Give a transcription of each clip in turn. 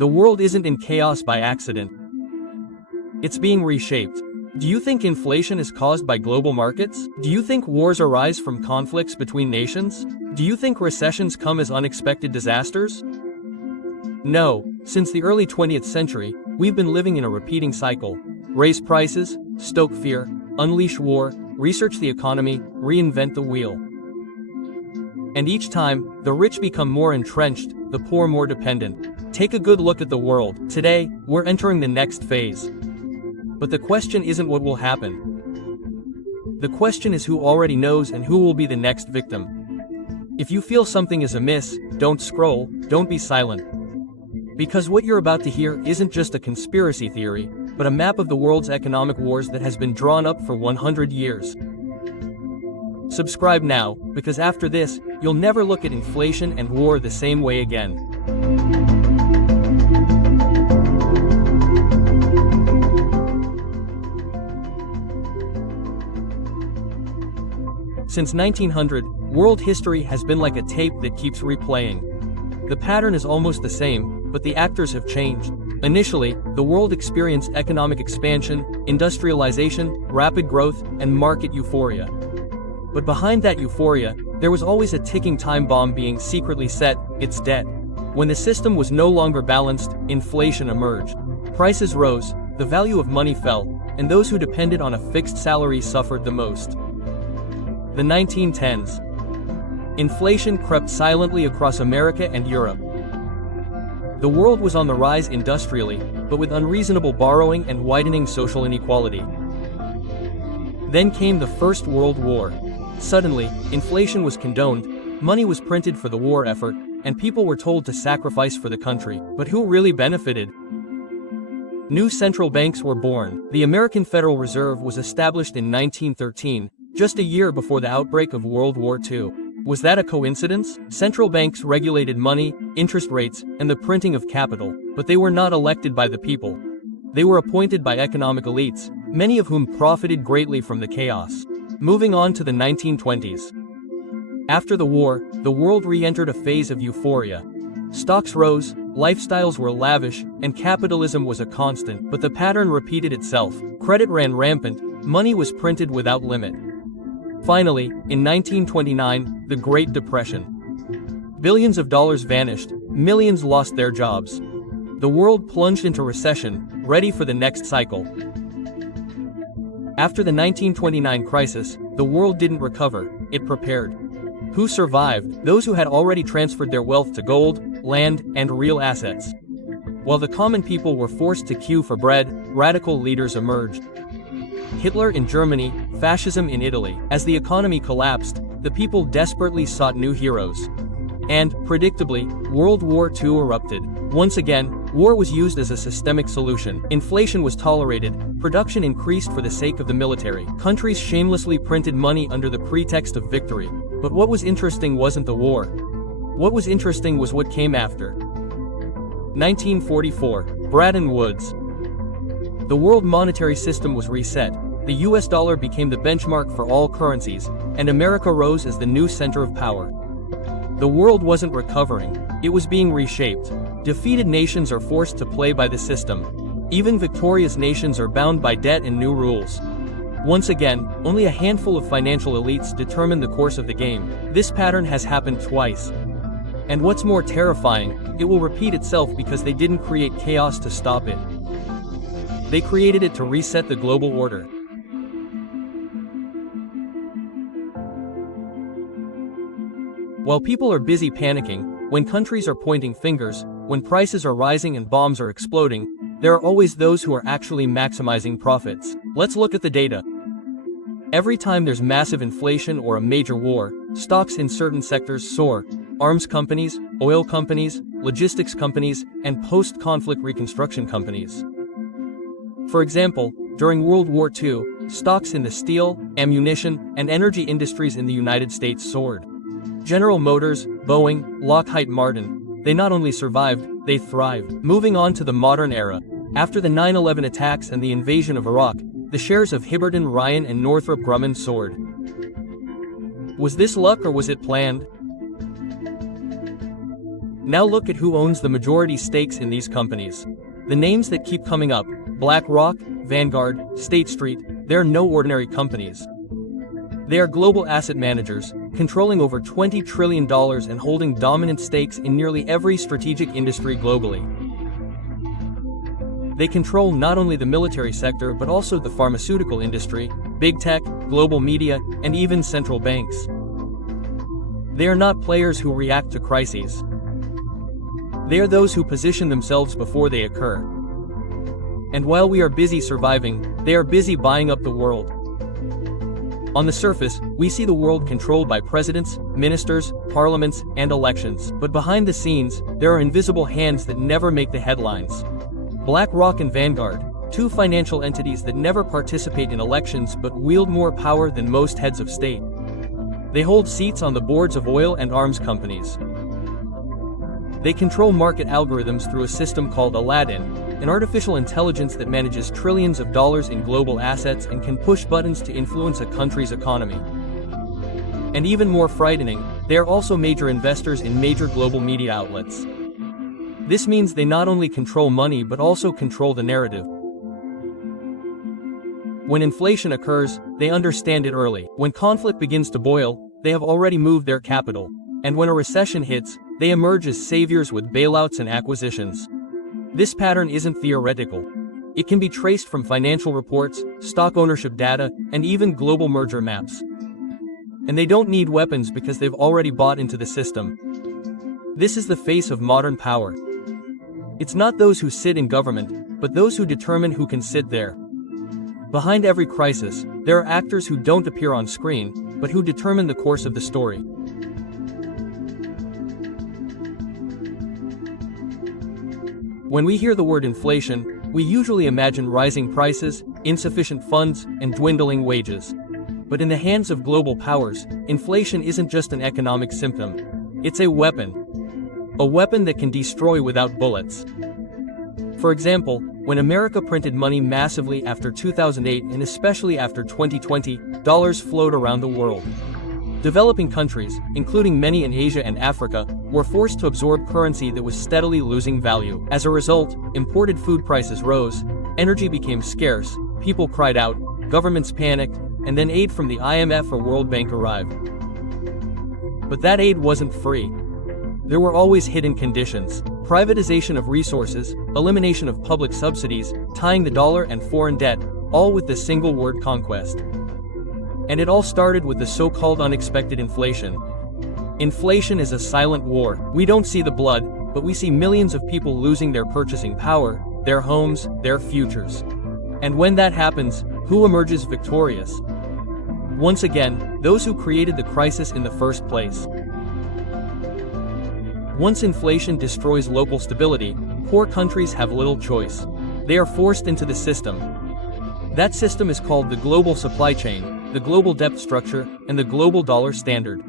The world isn't in chaos by accident. It's being reshaped. Do you think inflation is caused by global markets? Do you think wars arise from conflicts between nations? Do you think recessions come as unexpected disasters? No, since the early 20th century, we've been living in a repeating cycle. Raise prices, stoke fear, unleash war, research the economy, reinvent the wheel. And each time, the rich become more entrenched, the poor more dependent. Take a good look at the world. Today, we're entering the next phase. But the question isn't what will happen. The question is who already knows and who will be the next victim. If you feel something is amiss, don't scroll, don't be silent. Because what you're about to hear isn't just a conspiracy theory, but a map of the world's economic wars that has been drawn up for 100 years. Subscribe now, because after this, you'll never look at inflation and war the same way again. Since 1900, world history has been like a tape that keeps replaying. The pattern is almost the same, but the actors have changed. Initially, the world experienced economic expansion, industrialization, rapid growth, and market euphoria. But behind that euphoria, there was always a ticking time bomb being secretly set: its debt. When the system was no longer balanced, inflation emerged. Prices rose, the value of money fell, and those who depended on a fixed salary suffered the most. The 1910s. Inflation crept silently across America and Europe. The world was on the rise industrially, but with unreasonable borrowing and widening social inequality. Then came the First World War. Suddenly, inflation was condoned, money was printed for the war effort, and people were told to sacrifice for the country. But who really benefited? New central banks were born. The American Federal Reserve was established in 1913, just a year before the outbreak of World War II. Was that a coincidence? Central banks regulated money, interest rates, and the printing of capital, but they were not elected by the people. They were appointed by economic elites, many of whom profited greatly from the chaos. Moving on to the 1920s. After the war, the world re-entered a phase of euphoria. Stocks rose, lifestyles were lavish, and capitalism was a constant, but the pattern repeated itself. Credit ran rampant, money was printed without limit. Finally, in 1929, the Great Depression. Billions of dollars vanished, millions lost their jobs. The world plunged into recession, ready for the next cycle. After the 1929 crisis, the world didn't recover, it prepared. Who survived? Those who had already transferred their wealth to gold, land, and real assets. While the common people were forced to queue for bread, radical leaders emerged. Hitler in Germany, fascism in Italy. As the economy collapsed, the people desperately sought new heroes. And, predictably, World War II erupted. Once again, war was used as a systemic solution. Inflation was tolerated, production increased for the sake of the military. Countries shamelessly printed money under the pretext of victory. But what was interesting wasn't the war. What was interesting was what came after. 1944, Bretton Woods. The world monetary system was reset, the US dollar became the benchmark for all currencies, and America rose as the new center of power. The world wasn't recovering, it was being reshaped. Defeated nations are forced to play by the system. Even victorious nations are bound by debt and new rules. Once again, only a handful of financial elites determine the course of the game. This pattern has happened twice. And what's more terrifying, it will repeat itself because they didn't create chaos to stop it. They created it to reset the global order. While people are busy panicking, when countries are pointing fingers, when prices are rising and bombs are exploding, there are always those who are actually maximizing profits. Let's look at the data. Every time there's massive inflation or a major war, stocks in certain sectors soar. Arms companies, oil companies, logistics companies, and post-conflict reconstruction companies. For example, during World War II, stocks in the steel, ammunition, and energy industries in the United States soared. General Motors, Boeing, Lockheed Martin, they not only survived, they thrived. Moving on to the modern era. After the 9/11 attacks and the invasion of Iraq, the shares of Hibberdin, Ryan, and Northrop Grumman soared. Was this luck or was it planned? Now look at who owns the majority stakes in these companies. The names that keep coming up: BlackRock, Vanguard, State Street. They're no ordinary companies. They are global asset managers, controlling over $20 trillion and holding dominant stakes in nearly every strategic industry globally. They control not only the military sector but also the pharmaceutical industry, big tech, global media, and even central banks. They are not players who react to crises. They are those who position themselves before they occur. And while we are busy surviving, they are busy buying up the world. On the surface, we see the world controlled by presidents, ministers, parliaments, and elections. But behind the scenes, there are invisible hands that never make the headlines. BlackRock and Vanguard, two financial entities that never participate in elections but wield more power than most heads of state. They hold seats on the boards of oil and arms companies. They control market algorithms through a system called Aladdin, an artificial intelligence that manages trillions of dollars in global assets and can push buttons to influence a country's economy. And even more frightening, they are also major investors in major global media outlets. This means they not only control money but also control the narrative. When inflation occurs, they understand it early. When conflict begins to boil, they have already moved their capital. And when a recession hits, they emerge as saviors with bailouts and acquisitions. This pattern isn't theoretical. It can be traced from financial reports, stock ownership data, and even global merger maps. And they don't need weapons because they've already bought into the system. This is the face of modern power. It's not those who sit in government, but those who determine who can sit there. Behind every crisis, there are actors who don't appear on screen, but who determine the course of the story. When we hear the word inflation, we usually imagine rising prices, insufficient funds, and dwindling wages. But in the hands of global powers, inflation isn't just an economic symptom. It's a weapon. A weapon that can destroy without bullets. For example, when America printed money massively after 2008 and especially after 2020, dollars flowed around the world. Developing countries, including many in Asia and Africa, were forced to absorb currency that was steadily losing value. As a result, imported food prices rose, energy became scarce, people cried out, governments panicked, and then aid from the IMF or World Bank arrived. But that aid wasn't free. There were always hidden conditions: privatization of resources, elimination of public subsidies, tying the dollar and foreign debt, all with the single word conquest. And it all started with the so-called unexpected inflation. Inflation is a silent war. We don't see the blood, but we see millions of people losing their purchasing power, their homes, their futures. And when that happens, who emerges victorious? Once again, those who created the crisis in the first place. Once inflation destroys local stability, poor countries have little choice. They are forced into the system. That system is called the global supply chain, the global debt structure, and the global dollar standard.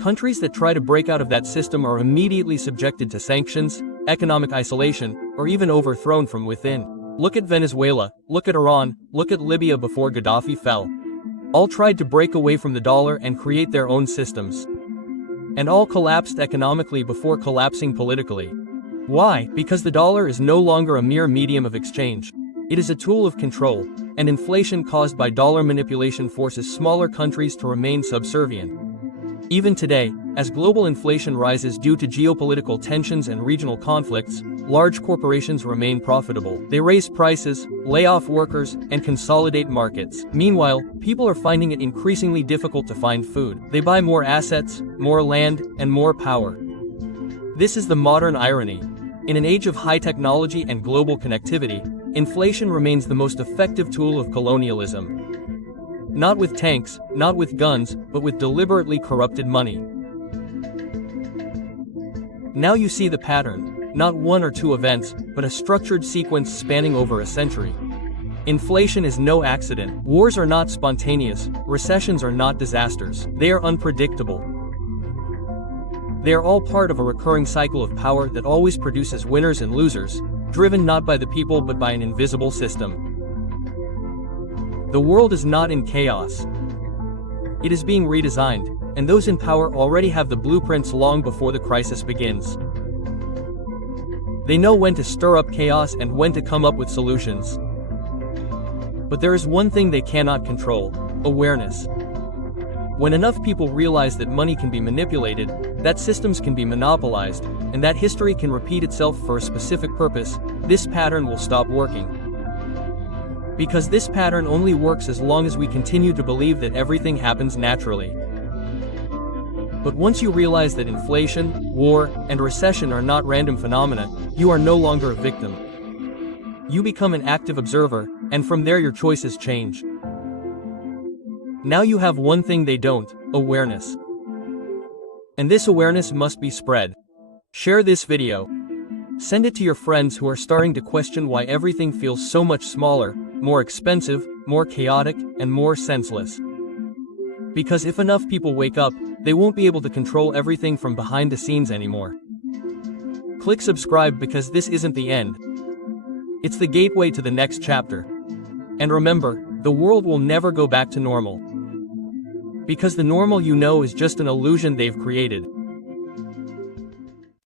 Countries that try to break out of that system are immediately subjected to sanctions, economic isolation, or even overthrown from within. Look at Venezuela, look at Iran, look at Libya before Gaddafi fell. All tried to break away from the dollar and create their own systems. And all collapsed economically before collapsing politically. Why? Because the dollar is no longer a mere medium of exchange. It is a tool of control, and inflation caused by dollar manipulation forces smaller countries to remain subservient. Even today, as global inflation rises due to geopolitical tensions and regional conflicts, large corporations remain profitable. They raise prices, lay off workers, and consolidate markets. Meanwhile, people are finding it increasingly difficult to find food. They buy more assets, more land, and more power. This is the modern irony. In an age of high technology and global connectivity, inflation remains the most effective tool of colonialism. Not with tanks, not with guns, but with deliberately corrupted money. Now you see the pattern, not one or two events, but a structured sequence spanning over a century. Inflation is no accident. Wars are not spontaneous, recessions are not disasters. They are unpredictable. They are all part of a recurring cycle of power that always produces winners and losers, driven not by the people but by an invisible system. The world is not in chaos. It is being redesigned, and those in power already have the blueprints long before the crisis begins. They know when to stir up chaos and when to come up with solutions. But there is one thing they cannot control: awareness. When enough people realize that money can be manipulated, that systems can be monopolized, and that history can repeat itself for a specific purpose, this pattern will stop working. Because this pattern only works as long as we continue to believe that everything happens naturally. But once you realize that inflation, war, and recession are not random phenomena, you are no longer a victim. You become an active observer, and from there your choices change. Now you have one thing they don't: awareness. And this awareness must be spread. Share this video. Send it to your friends who are starting to question why everything feels so much smaller, more expensive, more chaotic, and more senseless. Because if enough people wake up, they won't be able to control everything from behind the scenes anymore. Click subscribe because this isn't the end. It's the gateway to the next chapter. And remember, the world will never go back to normal. Because the normal you know is just an illusion they've created.